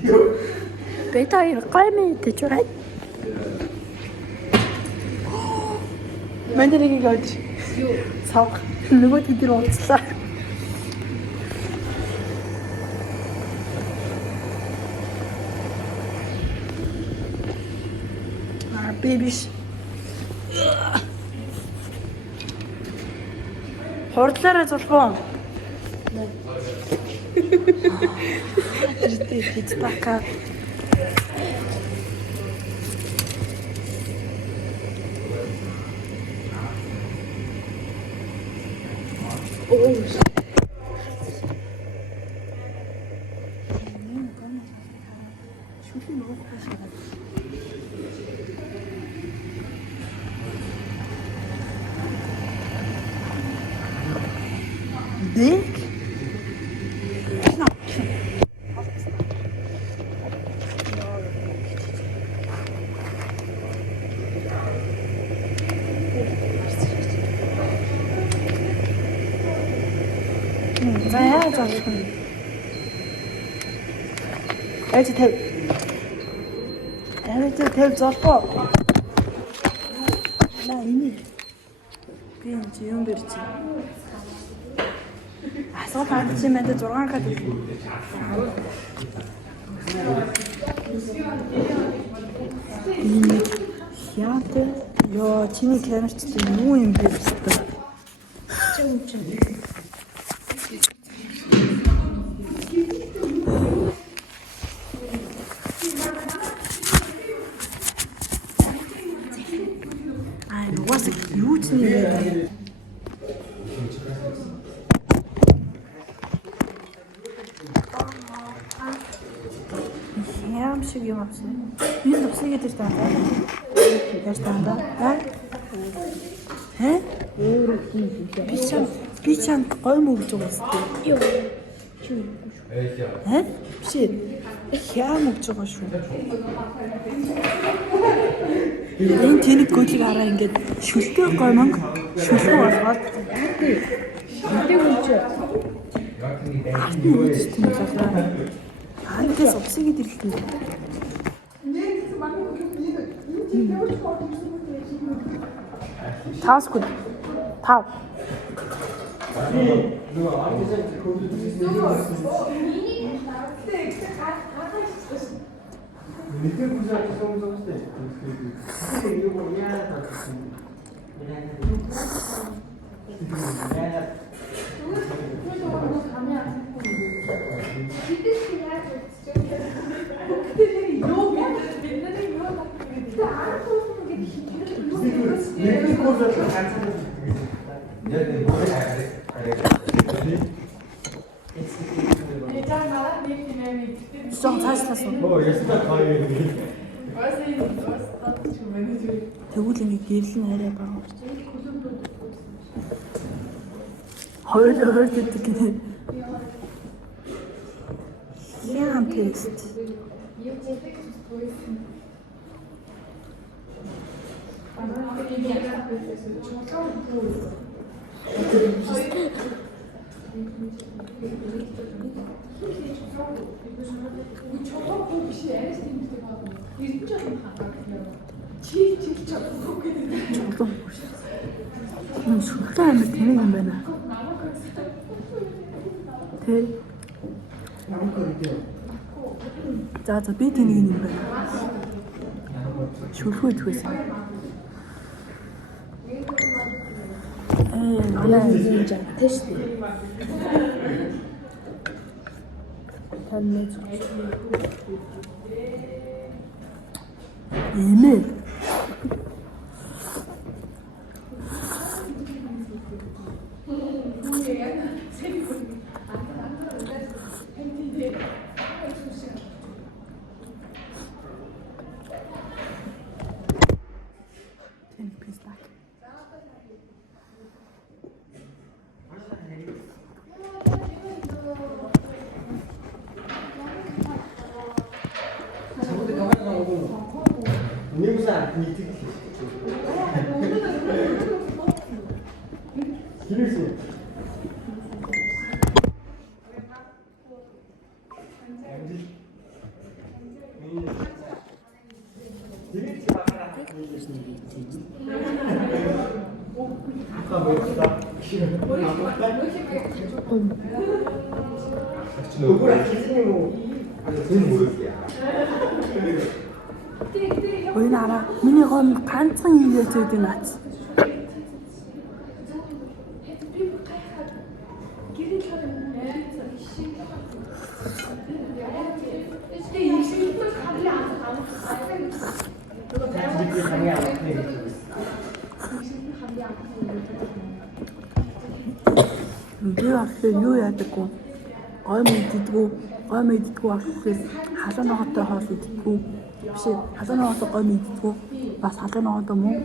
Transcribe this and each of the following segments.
Бета гайми тэжрэй. Мандэрийг гооч. Юу? Сав. Нөгөө тэдэр уулзлаа. Бибиш. Хордлоороо зулбоо. Тэт бака. Оо. Шүлэн нөгөө хашаа. Дэг. Заяа зовх. Эцэг тэв. Эцэг тэв зовхоо. Наа энэ. Би юм бэрч. Асуу хаач юм байна 6 хаад. Яатэ ёо чиний камерч юу юм бэ гэсэн. Чим. Was юу ч нэ. Яам шиг юм авсан. Энэ тусыг дээр таа. Дээр таа. Хэ? Би чам гой мөгж байгаа шүү. Юу. Хэ? Чи яа мөгж байгаа шүү. Энэ тэнэг гөлийг хараа ингээд шүлтэй гомонг шүлхүү болгоод хэдэг үнч. Хантас усыг идэрлээ. Таскуд. Тав. Нэтэр бүзээ сонсоостой. Тэгээ юу яа таа. Тэгвэл ингэ гэрэл нь арай бага. Хоёр гэдэг гинэ. Яам тест. Шүлтэй амар тэнэг юм байна. Тэг. За би тэнэг юм байна. Шүлхүү тгээс. Манай энэ жаа тест. Таньж. Имээ. Нэмсэн нийтийг Хилээсээ. Ой нара миний гом ганцхан юм зүйд наац. Би ахлаа юу яадаггүй. Гой мэддэггүй ахлаа халуун ногоотой хоол иддэггүй. Биш халуун ногоотой гой мэддэггүй. Бас халуун ногоотой муу.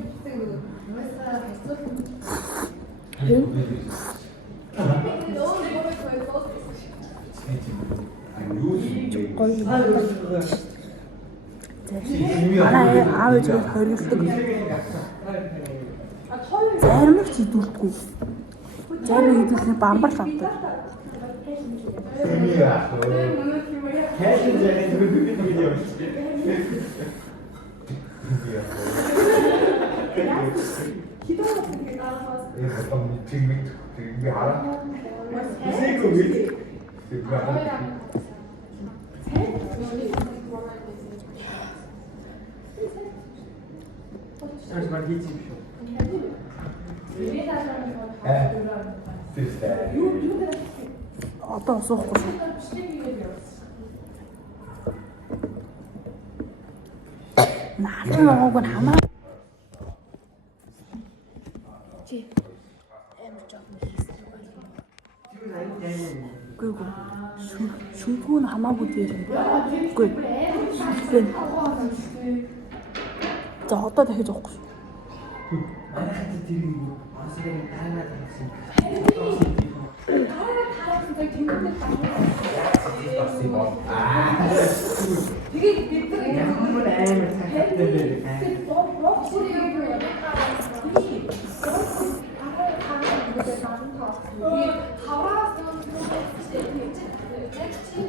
Манай аав ээж хоригддаг. Зарим их хідүүлдэггүй. Зарим хідүүлэх бамбар л авдаг. Одоо суухгүй шүү. Наадмын ногоог нь хамаа. Чи амар жоох юм хийсэн. Гүг. Шүнхүүн хамаагүй дээр. Үгүй. Шүнхэн. За одоо дахиж уухгүй шүү.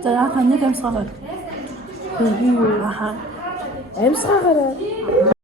За яа таны амсгаагаар. Аха. Амсгаагаар